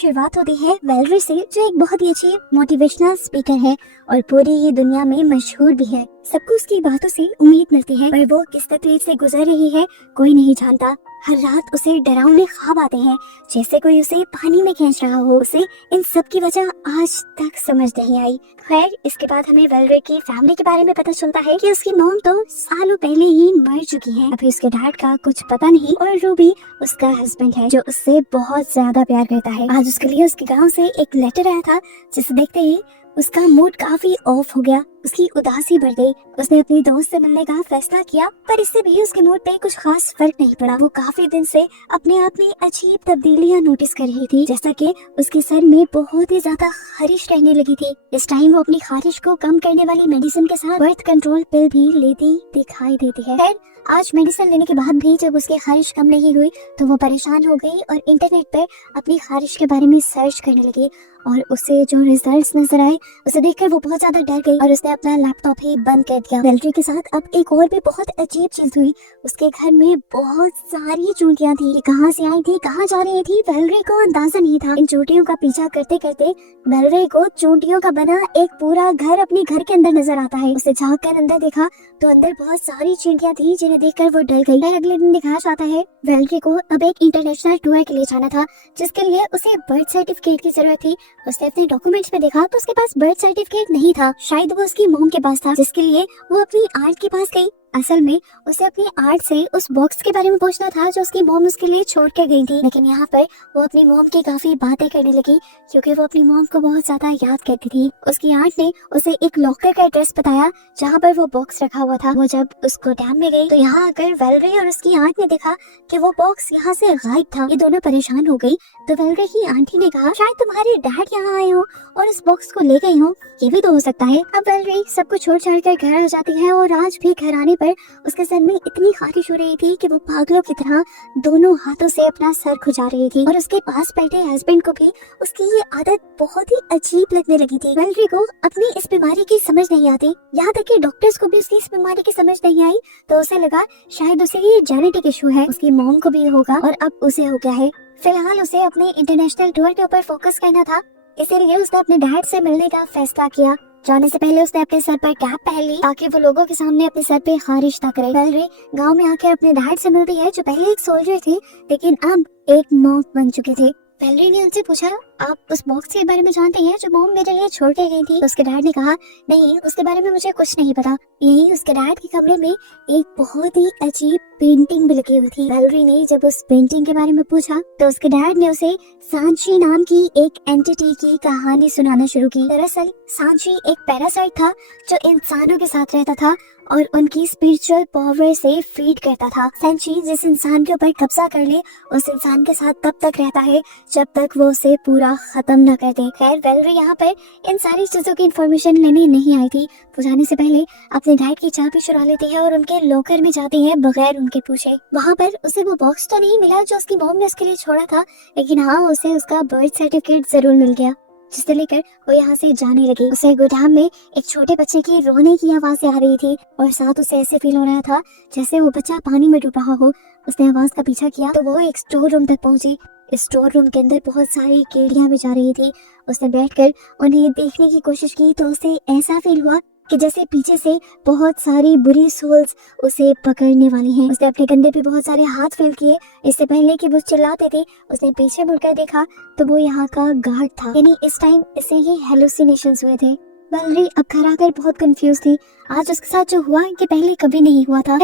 शुरुआत होती है वेलरी से, जो एक बहुत ही अच्छी मोटिवेशनल स्पीकर है और पूरी ही दुनिया में मशहूर भी है। सबको उसकी बातों से उम्मीद मिलती है, पर वो किस तकलीफ से गुजर रही है कोई नहीं जानता। हर रात उसे डरावने ख्वाब आते हैं, जैसे कोई उसे पानी में खींच रहा हो। उसे इन सब की वजह आज तक समझ नहीं आई। खैर, इसके बाद हमें वेलरी की फैमिली के बारे में पता चलता है कि उसकी मॉम तो सालों पहले ही मर चुकी है। अभी उसके डैड का कुछ पता नहीं और रूबी उसका हस्बैंड है जो उससे बहुत ज्यादा प्यार करता है। आज उसके लिए उसके गांव से एक लेटर आया था, जिसे देखते ही उसका मूड काफी ऑफ हो गया। उसकी उदासी बढ़ गई। उसने अपनी दोस्त से मिलने का फैसला किया, पर इससे भी उसके मूड पे कुछ खास फर्क नहीं पड़ा। वो काफी दिन से अपने आप में अजीब तब्दीलियां नोटिस कर रही थी, जैसा कि उसके सर में बहुत ही ज्यादा खारिश रहने लगी थी। इस टाइम वो अपनी खारिश को कम करने वाली मेडिसिन के साथ बर्थ कंट्रोल पिल भी लेती दिखाई देती है। खैर, आज मेडिसिन लेने के बाद भी जब उसकी खारिश कम नहीं हुई तो वो परेशान हो गई और इंटरनेट पर अपनी खारिश के बारे में सर्च करने लगी और उसे जो रिजल्ट्स नजर आए उसे देखकर वो बहुत ज्यादा डर गई और उसने अपना लैपटॉप ही बंद कर दिया। वेलरी के साथ अब एक और भी बहुत अजीब चीज हुई। उसके घर में बहुत सारी चूंटियां थी। ये कहाँ से आई थी, कहाँ जा रही थी, वेलरी को अंदाजा नहीं था। इन चूंटियों का पीछा करते करते वेलरी को चूंटियों का बना एक पूरा घर अपने घर के अंदर नजर आता है। उसे झाँक कर अंदर देखा तो अंदर बहुत सारी चींटियां थी, जिन्हें देखकर वो डर गई। फिर अगले दिन दिखाया जाता है वेलरी को अब एक इंटरनेशनल टूर के लिए जाना था, जिसके लिए उसे बर्थ सर्टिफिकेट की जरूरत थी। उसने अपने डॉक्यूमेंट्स में देखा तो उसके पास बर्थ सर्टिफिकेट नहीं था। शायद वो उसकी मॉम के पास था, जिसके लिए वो अपनी आंट के पास गई। असल में उसे अपनी आर्ट से उस बॉक्स के बारे में पूछना था जो उसकी मॉम उसके लिए छोड़ कर गई थी। लेकिन यहाँ पर वो अपनी मॉम की काफी बातें करने लगी, क्योंकि वो अपनी मॉम को बहुत ज्यादा याद करती थी। उसकी आंट ने उसे एक लॉकर का एड्रेस बताया जहाँ पर वो बॉक्स रखा हुआ था। वो जब उस गोदाम में गई तो यहाँ आकर वेलरी और उसकी आंट ने देखा कि वो बॉक्स यहाँ से गायब था। ये दोनों परेशान हो गई तो वेलरी की आंटी ने कहा, शायद तुम्हारे डैड यहाँ आए हो और इस बॉक्स को ले गए हो, ये भी तो हो सकता है। अब वेलरी सब कुछ छोड़ छाड़ कर घर आ जाती है और आज भी घर आने पर उसके सर में इतनी खारिश हो रही थी कि वो पागलों की तरह दोनों हाथों से अपना सर खुजा रही थी और उसके पास बैठे हस्बैंड को भी उसकी ये आदत बहुत ही अजीब लगने लगी थी। वेलरी को अपनी इस बीमारी की समझ नहीं आती, यहाँ तक कि डॉक्टर्स को भी उसकी इस बीमारी की समझ नहीं आई। तो उसे लगा शायद उसे ये जेनेटिक इशू है, उसकी मॉम को भी होगा और अब उसे हो गया है। फिलहाल उसे अपने इंटरनेशनल टूर के ऊपर फोकस करना था, इसीलिए उसने अपने डैड से मिलने का फैसला किया। जाने से पहले उसने अपने सर पर कैप पहन ली ताकि वो लोगों के सामने अपने सर पे खारिश न करे। वेलरी गांव में आकर अपने डैड से मिलती है, जो पहले एक सोल्जर थे लेकिन अब एक मॉन्क बन चुके थे। वेलरी ने उनसे पूछा, आप उस बॉक्स के बारे में जानते हैं जो मॉम मेरे लिए छोड़ के गई थी? उसके डैड ने कहा, नहीं, उसके बारे में मुझे कुछ नहीं पता। यही उसके डैड के कमरे में एक बहुत ही अजीब पेंटिंग भी लगी हुई थी। वेलरी ने जब उस पेंटिंग के बारे में पूछा तो उसके डैड ने उसे सांची नाम की एक एंटिटी की कहानी सुनाना शुरू की। दरअसल सांची एक पैरासाइट था जो इंसानों के साथ रहता था और उनकी स्पिरिचुअल पावर से फीड करता था। सांची जिस इंसान के ऊपर कब्जा कर ले उस इंसान के साथ तब तक रहता है जब तक वो उसे पूरा खत्म न कर दे। खैर, वेलरी यहाँ पर इन सारी चीजों की इन्फॉर्मेशन लेने नहीं आई थी। वो जाने से पहले अपने डैड की चाबी चुरा लेती है और उनके लॉकर में जाती है बगैर उनके पूछे। वहाँ पर उसे वो बॉक्स तो नहीं मिला जो उसकी मॉम ने उसके लिए छोड़ा था, लेकिन हाँ, उसे उसका बर्थ सर्टिफिकेट जरूर मिल गया, जिसे लेकर वो यहाँ से जाने लगी। उसे गोदाम में एक छोटे बच्चे की रोने की आवाज आ रही थी और साथ उसे ऐसे फील हो रहा था जैसे वो बच्चा पानी में डूब रहा हो। उसने आवाज का पीछा किया तो वो एक स्टोर रूम तक पहुंची। इस स्टोर रूम के अंदर बहुत सारी कीड़ियां भी जा रही थी। उसने बैठकर उन्हें देखने की कोशिश की तो उसे ऐसा फील हुआ कि जैसे पीछे से बहुत सारी बुरी सोल्स उसे पकड़ने वाली हैं। उसने अपने कंधे पे बहुत सारे हाथ फील किए। इससे पहले कि वो चिल्लाते थे उसने पीछे मुड़कर देखा तो वो यहाँ का गार्ड था, यानी इस टाइम इसे ये हेलुसिनेशंस हुए थे। वेलरी अब घर आकर बहुत कंफ्यूज थी। आज उसके साथ जो हुआ कि पहले कभी नहीं हुआ था।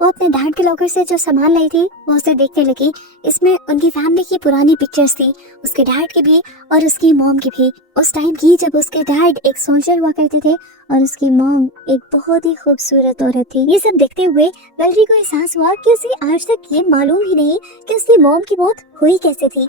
वो अपने डैड के लॉकर से जो सामान लाई थी वो उसे देखने लगी। इसमें उनकी फैमिली की पुरानी पिक्चर्स थी, उसके डैड की भी और उसकी मॉम की भी, उस टाइम की जब उसके डैड एक सोल्जर हुआ करते थे और उसकी मॉम एक बहुत ही खूबसूरत औरत थी। ये सब देखते हुए वेलरी को एहसास हुआ कि उसे आज तक ये मालूम ही नहीं कि उसकी मॉम की मौत हुई कैसे थी।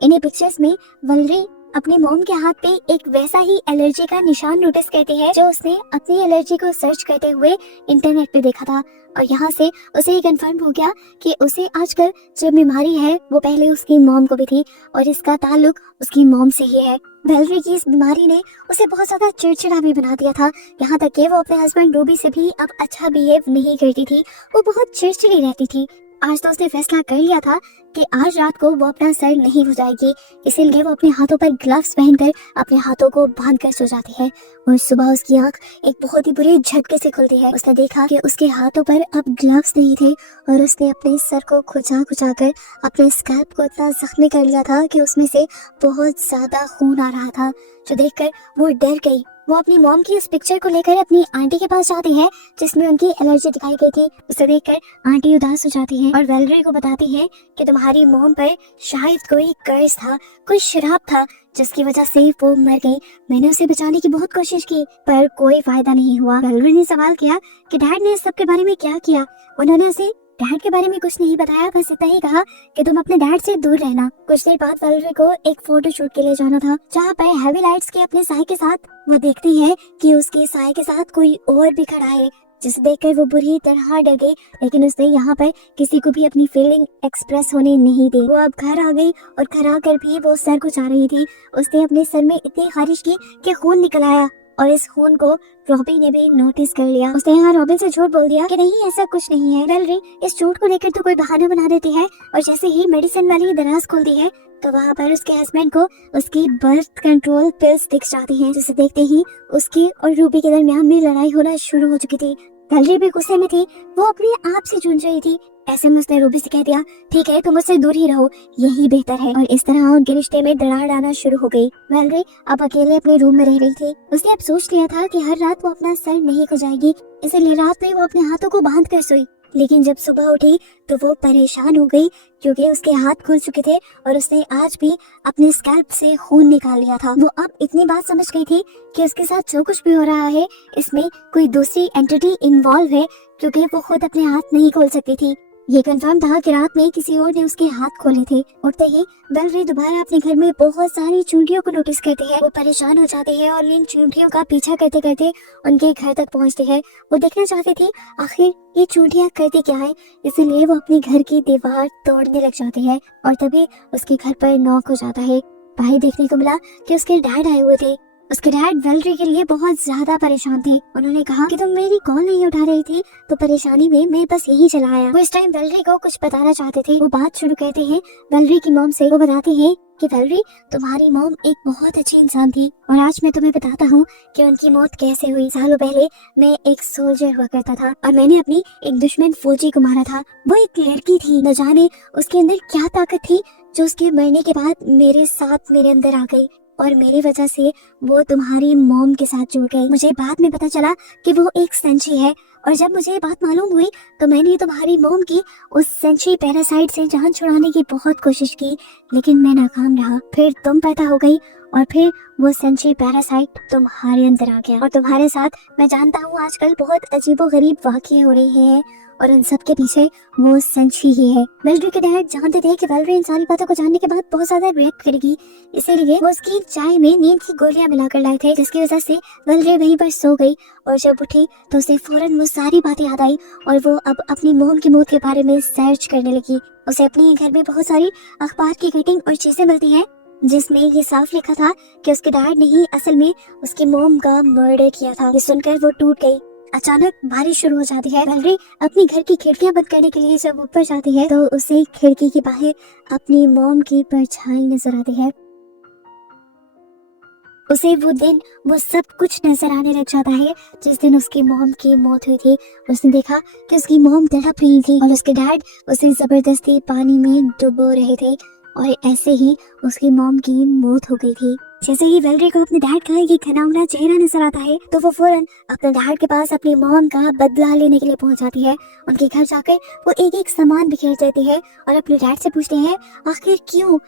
इन्हीं पिक्चर्स में वेलरी अपनी मॉम के हाथ पे एक वैसा ही एलर्जी का निशान नोटिस करती है जो उसने अपनी एलर्जी को सर्च करते हुए इंटरनेट पे देखा था। और यहाँ से उसे कंफर्म हो गया कि उसे आजकल जो बीमारी है वो पहले उसकी मॉम को भी थी और इसका ताल्लुक उसकी मॉम से ही है। वेलरी की इस बीमारी ने उसे बहुत ज्यादा चिड़चिड़ा भी बना दिया था, यहाँ तक कि वो अपने हस्बैंड रूबी से भी अब अच्छा बिहेव नहीं करती थी। वो बहुत चिड़चिड़ी रहती थी। आज तो उसने फैसला कर लिया था कि आज रात को वो अपना सर नहीं भुजाएगी, इसीलिए वो अपने हाथों पर ग्लव्स पहनकर अपने हाथों को बांध कर सो जाती है। और सुबह उसकी आंख एक बहुत ही बुरे झटके से खुलती है। उसने देखा कि उसके हाथों पर अब ग्लव्स नहीं थे और उसने अपने सर को खुजा खुजा कर अपने स्कैल्प को इतना जख्मी कर लिया था कि उसमें से बहुत ज्यादा खून आ रहा था, जो देखकर वो डर गई। वो अपनी मॉम की उस पिक्चर को लेकर अपनी आंटी के पास जाती है जिसमें उनकी एलर्जी दिखाई गई थी। उसे देखकर आंटी उदास हो जाती है और वेलेरी को बताती है कि तुम्हारी मॉम पर शायद कोई कर्ज था, कोई श्राप था जिसकी वजह से वो मर गई। मैंने उसे बचाने की बहुत कोशिश की पर कोई फायदा नहीं हुआ। वेलेरी ने सवाल किया कि डैड ने इस सब के बारे में क्या किया। उन्होंने उसे डैड के बारे में कुछ नहीं बताया, बस इतना ही कहा कि तुम अपने डैड से दूर रहना। कुछ देर बाद वेलेरी को एक फोटो शूट के लिए जाना था जहाँ पर हैवी लाइट्स के अपने साए के साथ वो देखती है कि उसके साए के साथ कोई और भी खड़ा है, जिसे देखकर वो बुरी तरह डर गई। लेकिन उसने यहाँ पर किसी को भी अपनी फीलिंग एक्सप्रेस होने नहीं दी। वो अब घर आ गई और घर आकर भी वो सर खुजा रही थी। उसने अपने सर में इतनी खारिश की कि खून निकल आया और इस खून को रॉबिन ने भी नोटिस कर लिया। उसने यहाँ रॉबिन से झूठ बोल दिया कि नहीं ऐसा कुछ नहीं है। वेलेरी इस झूठ को लेकर तो कोई बहाना बना देती है और जैसे ही मेडिसिन वाली दराज खोलती है तो वहाँ पर उसके हस्बैंड को उसकी बर्थ कंट्रोल पिल्स दिख जाती हैं, जिसे देखते ही उसकी और रूबी के दरमियान में लड़ाई होना शुरू हो चुकी थी। वेलेरी भी गुस्से में थी, वो अपने आप से जूझ रही थी। ऐसे में उसने रूबी से कह दिया, ठीक है तुम मुझसे दूर ही रहो, यही बेहतर है। और इस तरह उनके रिश्ते में दरार आना शुरू हो गई। वेलेरी अब अकेले अपने रूम में रह रही थी। उसने अब सोच लिया था कि हर रात वो अपना सर नहीं खुजाएगी, इसलिए रात में वो अपने हाथों को बांध कर सोई। लेकिन जब सुबह उठी तो वो परेशान हो गई क्योंकि उसके हाथ खुल चुके थे और उसने आज भी अपने स्कैल्प से खून निकाल लिया था। वो अब इतनी बात समझ गई थी कि उसके साथ जो कुछ भी हो रहा है इसमें कोई दूसरी एंटिटी इन्वॉल्व है, क्योंकि वो खुद अपने हाथ नहीं खोल सकती थी। ये कंफर्म था कि रात में किसी और ने उसके हाथ खोले थे। उठते ही वेलेरी दोबारा अपने घर में बहुत सारी चूंटियों को नोटिस करती है। वो परेशान हो जाती है और इन चूंटियों का पीछा करते करते उनके घर तक पहुंचती है। वो देखना चाहती थी आखिर ये चूंटियां करती क्या है, इसीलिए वो अपनी घर की दीवार तोड़ने लग जाती है और तभी उसके घर पर नॉक हो जाता है। भाई देखने को मिला कि उसके डैड आए हुए थे। उसके डैड वेलेरी के लिए बहुत ज्यादा परेशान थे। उन्होंने कहा कि तुम मेरी कॉल नहीं उठा रही थी तो परेशानी में मैं बस यही चला आया। वो इस टाइम वेलेरी को कुछ बताना चाहते थे। वो बात शुरू करते हैं वेलेरी की मॉम से। वो बताते हैं कि वेलेरी तुम्हारी मॉम एक बहुत अच्छी इंसान थी और आज मैं तुम्हें बताता हूँ कि उनकी मौत कैसे हुई। सालों पहले मैं एक सोल्जर हुआ करता था और मैंने अपनी एक दुश्मन फौजी को मारा था। वो एक लड़की थी, न जाने उसके अंदर क्या ताकत थी जो उसके मरने के बाद मेरे साथ मेरे अंदर आ गई और मेरी वजह से वो तुम्हारी मॉम के साथ जुड़ गई। मुझे बाद में पता चला कि वो एक सेंची है और जब मुझे ये बात मालूम हुई तो मैंने तुम्हारी मॉम की उस सेंची पैरासाइट से जान छुड़ाने की बहुत कोशिश की, लेकिन मैं नाकाम रहा। फिर तुम पैदा हो गई और फिर वो सेंची पैरासाइट तुम्हारे अंदर आ गया और तुम्हारे साथ मैं जानता हूँ आजकल बहुत अजीबोगरीब वाक़ये हो रहे हैं और उन सब के पीछे वो सेंची ही है। वेलेरी के डैड जानते थे कि वेलेरी इन सारी बातों को जानने के बाद बहुत ज्यादा रिएक्ट करेगी, इसीलिए वो उसकी चाय में नींद की गोलियां मिलाकर लाए थे, जिसकी वजह से वेलेरी वहीं पर सो गई और जब उठी तो उसे फौरन वो सारी बातें याद आई और वो अब अपनी मॉम की मौत के बारे में सर्च करने लगी। उसे अपने घर में बहुत सारी अखबार की कटिंग और चीजें मिलती है जिसमें ये साफ लिखा था कि उसके डैड ने ही असल में उसकी मॉम का मर्डर किया था। ये सुनकर वो टूट गई। अचानक बारिश शुरू हो जाती है। वेलेरी अपनी घर की खिड़कियां बंद करने के लिए जब ऊपर जाती है तो उसे खिड़की के बाहर अपनी मॉम की परछाई नजर आती है। उसे वो दिन वो सब कुछ नजर आने लग जाता है जिस दिन उसकी मॉम की मौत हुई थी। उसने देखा कि उसकी मॉम तड़प रही थी और उसके डैड उसे जबरदस्ती पानी में डुबो रहे थे और ऐसे ही उसकी मॉम की मौत हो गई थी। जैसे ही वेलेरी को अपने डैड का ये घिनौना चेहरा नजर आता है तो वो फौरन अपने डैड के पास अपनी मॉम का बदला लेने के लिए पहुंच जाती है। उनके घर जाकर वो एक एक सामान बिखेर देती है और अपने डैड से पूछते हैं आखिर क्यों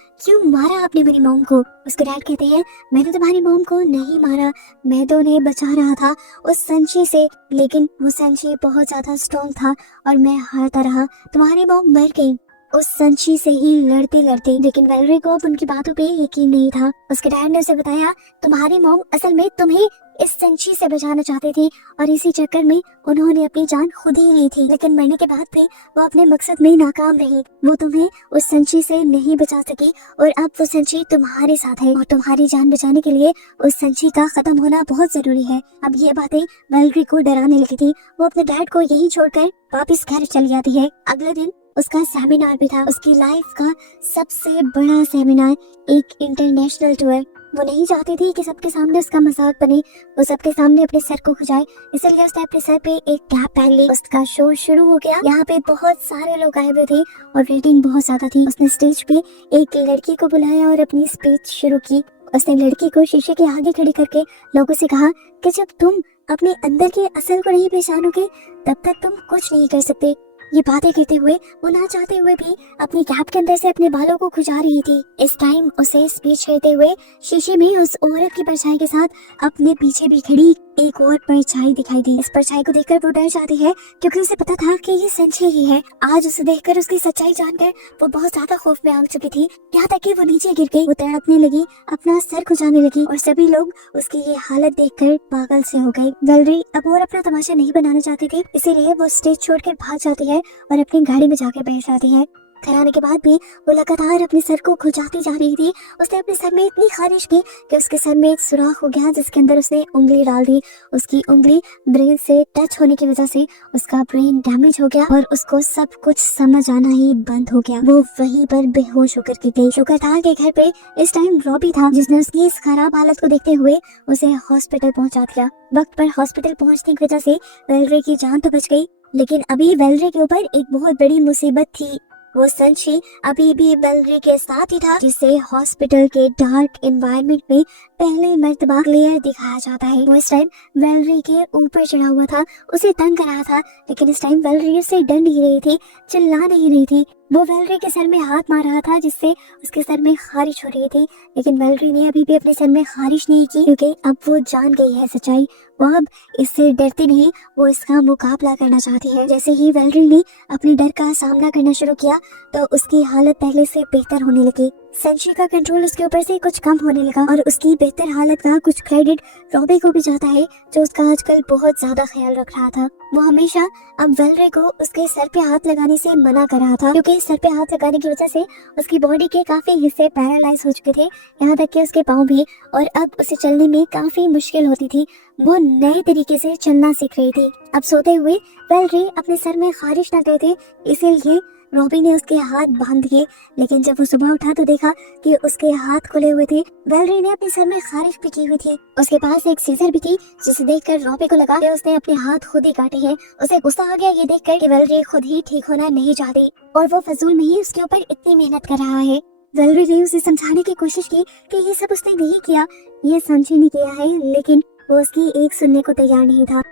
मारा आपने मेरी मॉम को। उसके डैड कहते हैं मैंने तुम्हारी मॉम को नहीं मारा, मैं तो उन्हें बचा रहा था उस संची से, लेकिन वो संची बहुत ज्यादा स्ट्रॉन्ग था और मैं हारता रहा। तुम्हारी मॉम मर गई उस संची से ही लड़ते लड़ते। लेकिन वेलेरी को अब उनकी बातों पे यकीन नहीं था। उसके डैड ने उसे बताया तुम्हारी मॉम असल में तुम्हें इस संची से बचाना चाहती थी और इसी चक्कर में उन्होंने अपनी जान खुद ही ली थी, लेकिन मरने के बाद भी वो अपने मकसद में नाकाम रही। वो तुम्हें उस संची से नहीं बचा सकी और अब वो संची तुम्हारे साथ है और तुम्हारी जान बचाने के लिए उस संची का खत्म होना बहुत जरूरी है। अब ये बातें वेलेरी को डराने लगी थी। वो अपने डैड को यहीं छोड़कर वापस घर चली जाती है। अगले दिन उसका सेमिनार भी था, उसकी लाइफ का सबसे बड़ा सेमिनार, एक इंटरनेशनल टूर। वो नहीं चाहती थी कि सबके सामने उसका मजाक बने, वो सबके सामने अपने सर को खुजाए, इसलिए उसने अपने सर पे एक कैप पहन ली। उसका शो शुरू हो गया। यहाँ पे बहुत सारे लोग आए हुए थे और रेटिंग बहुत ज्यादा थी। उसने स्टेज पे एक लड़की को बुलाया और अपनी स्पीच शुरू की। उसने लड़की को शीशे के आगे खड़ी करके लोगों से कहा कि जब तुम अपने अंदर के असल को नहीं पहचानोगे तब तक तुम कुछ नहीं कर सकते। ये बातें करते हुए वो ना चाहते हुए भी अपनी कैप के अंदर से अपने बालों को खुजा रही थी। इस टाइम उसे स्पीच करते हुए शीशे में उस औरत की परछाई के साथ अपने पीछे भी खड़ी एक और परछाई दिखाई दी। इस परछाई को देखकर वो डर जाती है क्योंकि उसे पता था कि ये संशय ही है। आज उसे देखकर उसकी सच्चाई जानकर वो बहुत ज्यादा खौफ में आ चुकी थी, यहाँ तक कि वो नीचे गिर गई। वो तड़पने लगी, अपना सर खुजाने लगी और सभी लोग उसकी ये हालत देखकर पागल से हो गए। वेलेरी अब और अपना तमाशा नहीं बनाना चाहती थी, इसीलिए वो स्टेज छोड़कर भाग जाती है और अपनी गाड़ी में जाकर बैठ जाती है। घर आने के बाद भी वो लगातार अपने सर को खुजाती जा रही थी। उसने अपने सर में इतनी खारिश की कि उसके सर में एक सुराख हो गया जिसके अंदर उसने उंगली डाल दी। उसकी उंगली ब्रेन से टच होने की वजह से उसका ब्रेन डैमेज हो गया और उसको सब कुछ समझ आना ही बंद हो गया। वो वहीं पर बेहोश होकर गिर गई। शुक्र था कि घर पे इस टाइम रॉबी था जिसने उसकी इस खराब हालत को देखते हुए उसे हॉस्पिटल पहुंचा दिया। वक्त पर हॉस्पिटल पहुंचने की वजह से वेलेरी की जान तो बच गई, लेकिन अभी वेलेरी के ऊपर एक बहुत बड़ी मुसीबत थी। वो संशी अभी भी वेलेरी के साथ ही था, जिसे हॉस्पिटल के डार्क एनवायरनमेंट में पहले मर्तबा क्लियर दिखाया जाता है। वो इस टाइम वेलेरी के ऊपर चढ़ा हुआ था, उसे तंग कर रहा था, लेकिन इस टाइम वेलेरी उससे डर नहीं रही थी, चिल्ला नहीं रही थी। वो वेलेरी के सर में हाथ मार रहा था जिससे उसके सर में खारिश हो रही थी, लेकिन वेलेरी ने अभी भी अपने सर में खारिश नहीं की क्योंकि अब वो जान गई है सच्चाई। वो अब इससे डरती नहीं, वो इसका मुकाबला करना चाहती है। जैसे ही वेलेरी ने अपने डर का सामना करना शुरू किया तो उसकी हालत पहले से बेहतर होने लगी। संशी का कंट्रोल उसके ऊपर से कुछ कम होने लगा और उसकी बेहतर हालत का कुछ क्रेडिट रॉबी को भी जाता है जो उसका आजकल बहुत ज्यादा ख्याल रख रहा था। वो हमेशा अब वेलेरी को उसके सर पे हाथ लगाने से मना कर रहा था क्योंकि सर पे हाथ लगाने की वजह से उसकी बॉडी के काफी हिस्से पैरालाइज हो चुके थे, यहाँ तक कि उसके पाँव भी, और अब उसे चलने में काफी मुश्किल होती थी। वो नए तरीके से चलना सीख रही थी। अब सोते हुए वेलेरी अपने सर में खारिश न करते, इसीलिए रॉबी ने उसके हाथ बांध दिए, लेकिन जब वो सुबह उठा तो देखा कि उसके हाथ खुले हुए थे। वेलेरी ने अपने सर में खारिश भी की हुई थी। उसके पास एक सीजर भी थी जिसे देखकर रॉबी को लगा कि उसने अपने हाथ खुद ही काटे हैं। उसे गुस्सा आ गया ये देखकर कि वेलेरी खुद ही ठीक होना नहीं चाहती और वो फजूल में ही उसके ऊपर इतनी मेहनत कर रहा है। वेलेरी ने उसे समझाने की कोशिश की कि ये सब उसने नहीं किया, ये संशी ने किया है, लेकिन वो उसकी एक सुनने को तैयार नहीं था।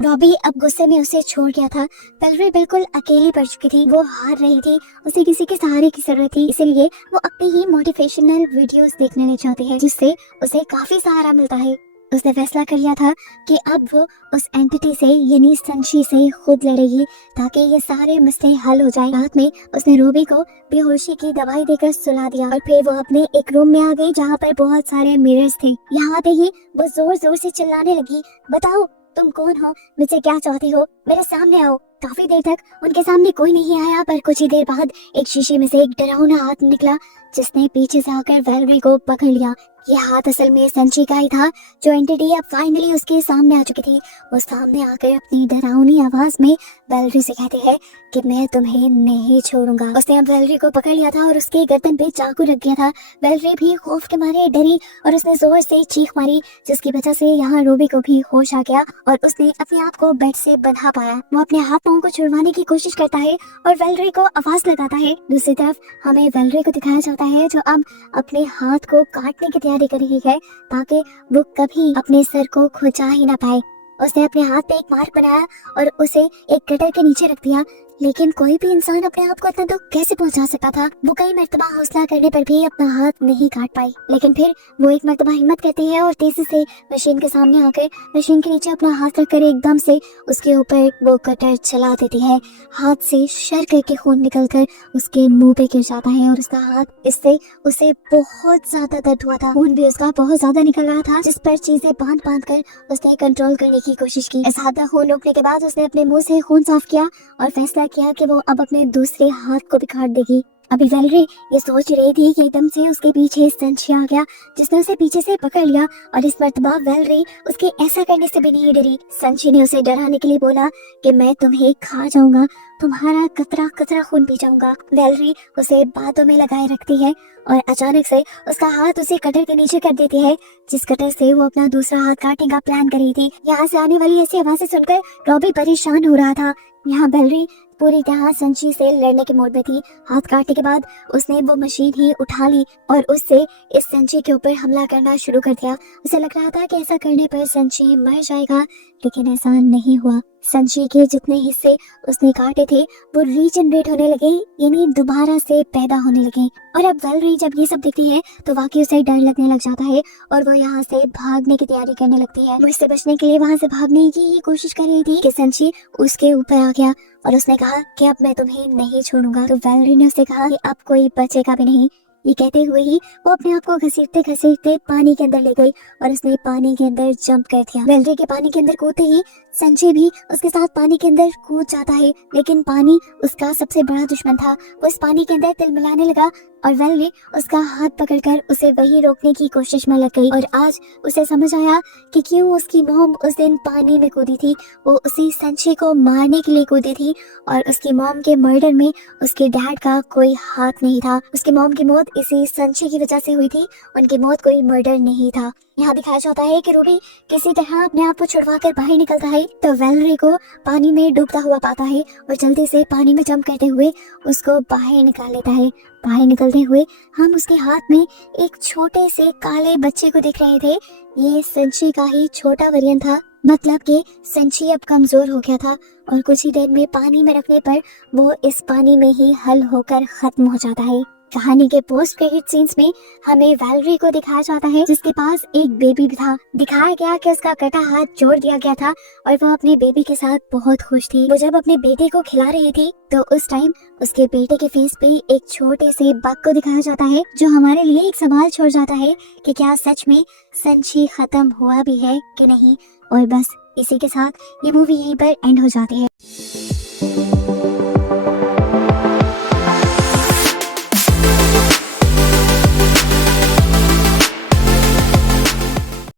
रॉबी अब गुस्से में उसे छोड़ गया था। वेलेरी बिल्कुल अकेली पड़ चुकी थी, वो हार रही थी, उसे किसी के सहारे की जरूरत थी, इसीलिए वो अपनी ही मोटिवेशनल वीडियोस देखने लग जाती है जिससे उसे काफी सहारा मिलता है। उसने फैसला कर लिया था कि अब वो उस एंटिटी से यानी संशी से खुद लड़ेगी ताकि ये सारे मसले हल हो जाएं। रात में उसने रॉबी को बेहोशी की दवाई देकर सुला दिया और फिर वो अपने एक रूम में आ गई जहाँ पर बहुत सारे मिरर्स थे। यहाँ पे ही वो जोर जोर से चिल्लाने लगी, बताओ तुम कौन हो, मुझे क्या चाहती हो, मेरे सामने आओ। काफी देर तक उनके सामने कोई नहीं आया, पर कुछ ही देर बाद एक शीशे में से एक डरावना हाथ निकला जिसने पीछे से आकर वेलेरी को पकड़ लिया। ये हाथ असल में संशी का ही था जो एंटिटी अब फाइनली उसके सामने आ चुकी थी। वो सामने आकर अपनी डरावनी आवाज में वेलेरी से कहती है कि मैं तुम्हें नहीं छोड़ूंगा। उसने अब वेलेरी को पकड़ लिया था और उसके गर्दन पे चाकू रख दिया था। वेलेरी भी खौफ के मारे डरी और उसने जोर से चीख मारी जिसकी वजह से यहाँ रॉबी को भी होश आ गया और उसने अपने आप को बेड से बंधा पाया। वो अपने हाथ पांव को छुड़वाने की कोशिश करता है और वेलेरी को आवाज लगाता है। दूसरी तरफ हमें वेलेरी को दिखाया जाता है जो अब अपने हाथ को काटने की तैयारी कर रही है ताकि वो कभी अपने सर को खुजा ही ना पाए। उसने अपने हाथ पे एक मार्क बनाया और उसे एक कटर के नीचे रख दिया, लेकिन कोई भी इंसान अपने आप को इतना दुख कैसे पहुंचा सकता था। वो कई मर्तबा हौसला करने पर भी अपना हाथ नहीं काट पाई, लेकिन फिर वो एक मर्तबा हिम्मत करती है और तेजी से मशीन के सामने आकर मशीन के नीचे अपना हाथ रखकर एकदम से उसके ऊपर वो कटर चला देती है। हाथ से शर करके खून निकलकर उसके मुंह पे गिर जाता है और उसका हाथ, इससे उसे बहुत ज्यादा दर्द हुआ था। खून भी उसका बहुत ज्यादा निकल रहा था जिस पर चीजें बांध बांध कर उसने कंट्रोल करने की कोशिश की। इस हाथ खून रोकने के बाद उसने अपने मुंह से खून साफ किया और फैसला किया कि वो अब अपने दूसरे हाथ को भी काट देगी। अभी वेलेरी ये सोच रही थी कि एकदम से उसके पीछे संशी आ गया जिसने उसे पीछे से पकड़ लिया और इस मर्तबा वेलेरी उसके ऐसा करने से भी नहीं डरी। संशी ने उसे डराने के लिए बोला कि मैं तुम्हें खा जाऊंगा तुम्हारा कतरा कतरा खून पी जाऊंगा। वैलेरी उसे बातों में लगाए रखती है और अचानक से उसका हाथ उसे कटर के नीचे कर देती है, जिस कटर से वो अपना दूसरा हाथ काटने का प्लान कर रही थी। यहाँ से आने वाली ऐसी आवाजें सुनकर रॉबी परेशान हो रहा था। यहाँ वैलेरी पूरी तरह संची से लड़ने के मूड में थी। हाथ काटने के बाद उसने वो मशीन ही उठा ली और उससे इस संची के ऊपर हमला करना शुरू कर दिया। उसे लग रहा था कि ऐसा करने पर संची मर जाएगा, लेकिन ऐसा नहीं हुआ। संची के जितने हिस्से उसने काटे थे वो रीजनरेट होने लगे, यानी दोबारा से पैदा होने लगे। और अब वैलेरी जब ये सब देखती है तो वाकई उसे डर लगने लग जाता है और वो यहाँ से भागने की तैयारी करने लगती है। वो इससे बचने के लिए वहाँ से भागने की ही कोशिश कर रही थी कि संची उसके ऊपर आ गया और उसने कहा कि अब मैं तुम्हें नहीं छोड़ूंगा। तो वैलेरी ने उसे कहा कि अब कोई बचेगा भी नहीं। ये कहते हुए ही वो अपने आप को घसीटते घसीटते पानी के अंदर ले गई और उसने पानी के अंदर जंप कर दिया। वैलेरी के पानी के अंदर कूदते ही संजय भी उसके साथ पानी के अंदर कूद जाता है, लेकिन पानी उसका सबसे बड़ा दुश्मन था। वो इस पानी के अंदर तिलमिलाने लगा और वैलेरी उसका हाथ पकड़कर उसे वही रोकने की कोशिश में लग गई। और आज उसे समझ आया कि क्यों उसकी मॉम उस दिन पानी में कूदी थी। वो उसी संजय को मारने के लिए कूदी थी और उसकी मॉम के मर्डर में उसके डैड का कोई हाथ नहीं था। उसकी मॉम की मौत इसी संजय की वजह से हुई थी, उनकी मौत कोई मर्डर नहीं था। यहाँ दिखाया जाता है कि रूबी किसी तरह अपने आप को छुड़वा कर बाहर निकलता है तो वैलेरी को पानी में डूबता हुआ पाता है और जल्दी से पानी में जंप करते हुए उसको बाहर निकाल लेता है। बाहर निकलते हुए हम उसके हाथ में एक छोटे से काले बच्चे को देख रहे थे। ये संची का ही छोटा वेरिएंट था, मतलब कि संची अब कमजोर हो गया था और कुछ ही देर में पानी में रखने पर वो इस पानी में ही हल होकर खत्म हो जाता है। कहानी के पोस्ट क्रेडिट सीन्स में हमें वैलेरी को दिखाया जाता है जिसके पास एक बेबी भी था। दिखाया गया कि उसका कटा हाथ जोड़ दिया गया था और वो अपने बेबी के साथ बहुत खुश थी। वो जब अपने बेटे को खिला रही थी तो उस टाइम उसके बेटे के फेस पे एक छोटे से बग को दिखाया जाता है, जो हमारे लिए एक सवाल छोड़ जाता है कि क्या सच में संची खत्म हुआ भी है कि नहीं। और बस इसी के साथ ये मूवी यहीं पर एंड हो जाती है।